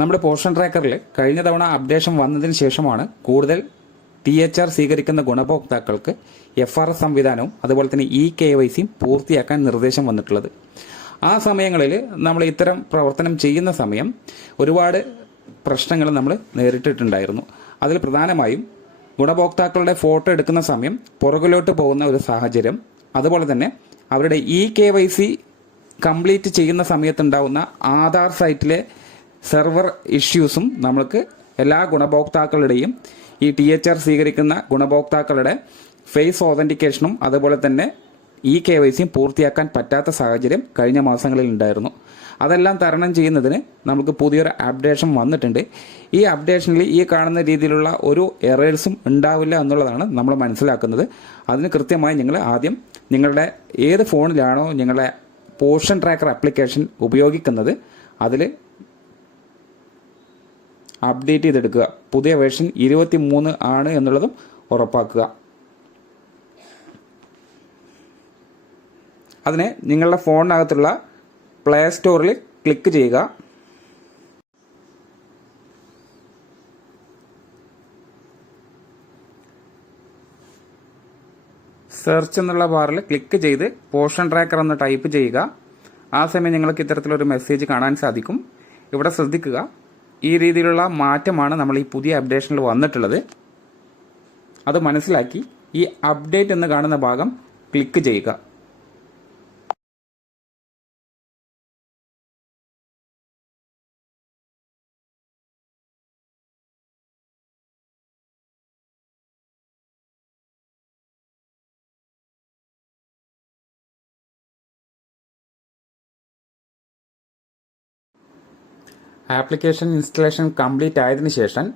നമ്മുടെ പോഷൻ ട്രാക്കറിൽ കഴിഞ്ഞ തവണ അപ്ഡേഷൻ വന്നതിന് ശേഷമാണ് കൂടുതൽ THR സ്വീകരിക്കുന്ന ഗുണഭോക്താക്കൾക്ക് FRS സംവിധാനവും അതുപോലെ തന്നെ KYCയും പൂർത്തിയാക്കാൻ നിർദ്ദേശം വന്നിട്ടുള്ളത്. ആ സമയങ്ങളിൽ നമ്മൾ ഇത്തരം പ്രവർത്തനം ചെയ്യുന്ന സമയം ഒരുപാട് പ്രശ്നങ്ങൾ നമ്മൾ നേരിട്ടിട്ടുണ്ടായിരുന്നു. അതിൽ പ്രധാനമായും ഗുണഭോക്താക്കളുടെ ഫോട്ടോ എടുക്കുന്ന സമയം പുറകിലോട്ട് പോകുന്ന ഒരു സാഹചര്യം, അതുപോലെ തന്നെ അവരുടെ KYC കംപ്ലീറ്റ് ചെയ്യുന്ന സമയത്തുണ്ടാവുന്ന ആധാർ സൈറ്റിലെ സെർവർ ഇഷ്യൂസും നമ്മൾക്ക് എല്ലാ ഗുണഭോക്താക്കളുടെയും THR സ്വീകരിക്കുന്ന ഗുണഭോക്താക്കളുടെ ഫേസ് ഓതന്റിക്കേഷനും അതുപോലെ തന്നെ KYCയും പൂർത്തിയാക്കാൻ പറ്റാത്ത സാഹചര്യം കഴിഞ്ഞ മാസങ്ങളിൽ ഉണ്ടായിരുന്നു. അതെല്ലാം തരണം ചെയ്യുന്നതിന് നമുക്ക് പുതിയൊരു അപ്ഡേഷൻ വന്നിട്ടുണ്ട്. ഈ അപ്ഡേഷനിൽ ഈ കാണുന്ന രീതിയിലുള്ള ഒരു എറേഴ്സും ഉണ്ടാവില്ല എന്നുള്ളതാണ് നമ്മൾ മനസ്സിലാക്കുന്നത്. അതിന് കൃത്യമായി നിങ്ങൾ ആദ്യം നിങ്ങളുടെ ഏത് ഫോണിലാണോ നിങ്ങളുടെ പോഷൻ ട്രാക്കർ ആപ്ലിക്കേഷൻ ഉപയോഗിക്കുന്നത് അതിൽ അപ്ഡേറ്റ് ചെയ്തെടുക്കുക. പുതിയ വേർഷൻ 23 ആണ് എന്നുള്ളതും ഉറപ്പാക്കുക. അതിന് നിങ്ങളുടെ ഫോണിനകത്തുള്ള പ്ലേ സ്റ്റോറിൽ ക്ലിക്ക് ചെയ്യുക. സെർച്ച് എന്നുള്ള ബാറിൽ ക്ലിക്ക് ചെയ്ത് പോഷൻ ട്രാക്കർ എന്ന് ടൈപ്പ് ചെയ്യുക. ആ സമയം നിങ്ങൾക്ക് ഇത്തരത്തിലൊരു മെസ്സേജ് കാണാൻ സാധിക്കും. ഇവിടെ ശ്രദ്ധിക്കുക, ഈ രീതിയിലുള്ള മാറ്റമാണ് നമ്മൾ ഈ പുതിയ അപ്ഡേഷനിൽ വന്നിട്ടുള്ളത്. അത് മനസ്സിലാക്കി ഈ അപ്ഡേറ്റ് എന്ന് കാണുന്ന ഭാഗം ക്ലിക്ക് ചെയ്യുക. ആപ്ലിക്കേഷൻ ഇൻസ്റ്റലേഷൻ കംപ്ലീറ്റ് ആയതിനു ശേഷം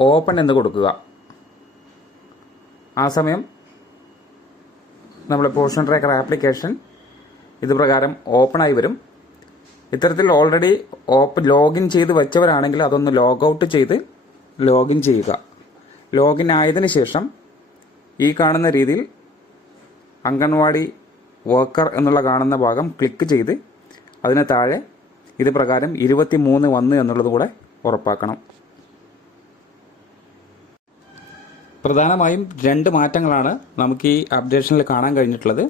ഓപ്പൺ എന്ന് കൊടുക്കുക. ആ സമയം നമ്മുടെ പോഷൻ ട്രാക്കർ ആപ്ലിക്കേഷൻ ഇതുപ്രകാരം ഓപ്പൺ ആയി വരും. ഇത്തരത്തിൽ ഓൾറെഡി ലോഗിൻ ചെയ്ത് വെച്ചവരാണെങ്കിൽ അതൊന്ന് ലോഗ് ഔട്ട് ചെയ്ത് ലോഗിൻ ചെയ്യുക. ലോഗിൻ ആയതിനു ശേഷം ഈ കാണുന്ന രീതിയിൽ അംഗൻവാടി വർക്കർ എന്നുള്ള കാണുന്ന ഭാഗം ക്ലിക്ക് ചെയ്ത് അതിന് താഴെ ഇത് പ്രകാരം 23 വന്നു എന്നുള്ളത് കൂടെ ഉറപ്പാക്കണം. പ്രധാനമായും 2 മാറ്റങ്ങളാണ് നമുക്ക് ഈ അപ്ഡേഷനിൽ കാണാൻ കഴിഞ്ഞിട്ടുള്ളത്.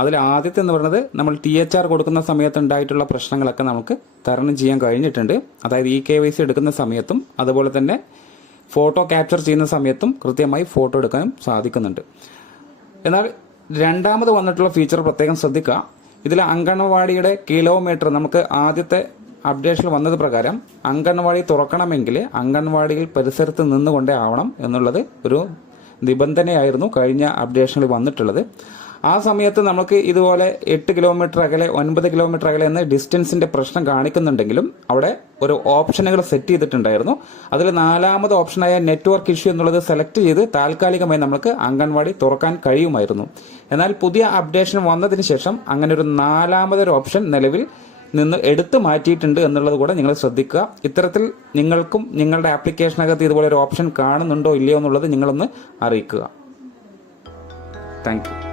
അതിൽ ആദ്യത്തെ എന്ന് പറയുന്നത് നമ്മൾ THR കൊടുക്കുന്ന സമയത്ത് ഉണ്ടായിട്ടുള്ള പ്രശ്നങ്ങളൊക്കെ നമുക്ക് തരണം ചെയ്യാൻ കഴിഞ്ഞിട്ടുണ്ട്. അതായത് KYC എടുക്കുന്ന സമയത്തും അതുപോലെ തന്നെ ഫോട്ടോ ക്യാപ്ചർ ചെയ്യുന്ന സമയത്തും കൃത്യമായി ഫോട്ടോ എടുക്കാനും സാധിക്കുന്നുണ്ട്. എന്നാൽ രണ്ടാമത് വന്നിട്ടുള്ള ഫീച്ചർ പ്രത്യേകം ശ്രദ്ധിക്കുക. ഇതിൽ അംഗൻവാടിയുടെ കിലോമീറ്റർ നമുക്ക് ആദ്യത്തെ അപ്ഡേഷനിൽ വന്നത് പ്രകാരം അംഗൻവാടി തുറക്കണമെങ്കിൽ അംഗൻവാടിയിൽ പരിസരത്ത് നിന്നുകൊണ്ടേ ആവണം എന്നുള്ളത് ഒരു നിബന്ധനയായിരുന്നു കഴിഞ്ഞ അപ്ഡേഷനിൽ വന്നിട്ടുള്ളത്. ആ സമയത്ത് നമുക്ക് ഇതുപോലെ 8 കിലോമീറ്റർ അകലെ 9 കിലോമീറ്റർ അകലെ എന്ന് ഡിസ്റ്റൻസിന്റെ പ്രശ്നം കാണിക്കുന്നുണ്ടെങ്കിലും അവിടെ ഒരു ഓപ്ഷനുകൾ സെറ്റ് ചെയ്തിട്ടുണ്ടായിരുന്നു. അതിൽ 4ാമത് ഓപ്ഷനായ നെറ്റ്വർക്ക് ഇഷ്യൂ എന്നുള്ളത് സെലക്ട് ചെയ്ത് താൽക്കാലികമായി നമുക്ക് അംഗൻവാടി തുറക്കാൻ കഴിയുമായിരുന്നു. എന്നാൽ പുതിയ അപ്ഡേഷൻ വന്നതിന് ശേഷം അങ്ങനെ ഒരു 4ാമതൊരു ഓപ്ഷൻ നിലവിൽ നിന്ന് എടുത്തു മാറ്റിയിട്ടുണ്ട് എന്നുള്ളത് കൂടെ നിങ്ങൾ ശ്രദ്ധിക്കുക. ഇത്തരത്തിൽ നിങ്ങൾക്കും നിങ്ങളുടെ ആപ്ലിക്കേഷനകത്ത് ഇതുപോലെ ഒരു ഓപ്ഷൻ കാണുന്നുണ്ടോ ഇല്ലയോ എന്നുള്ളത് നിങ്ങളൊന്ന് അറിയിക്കുക. Thank you.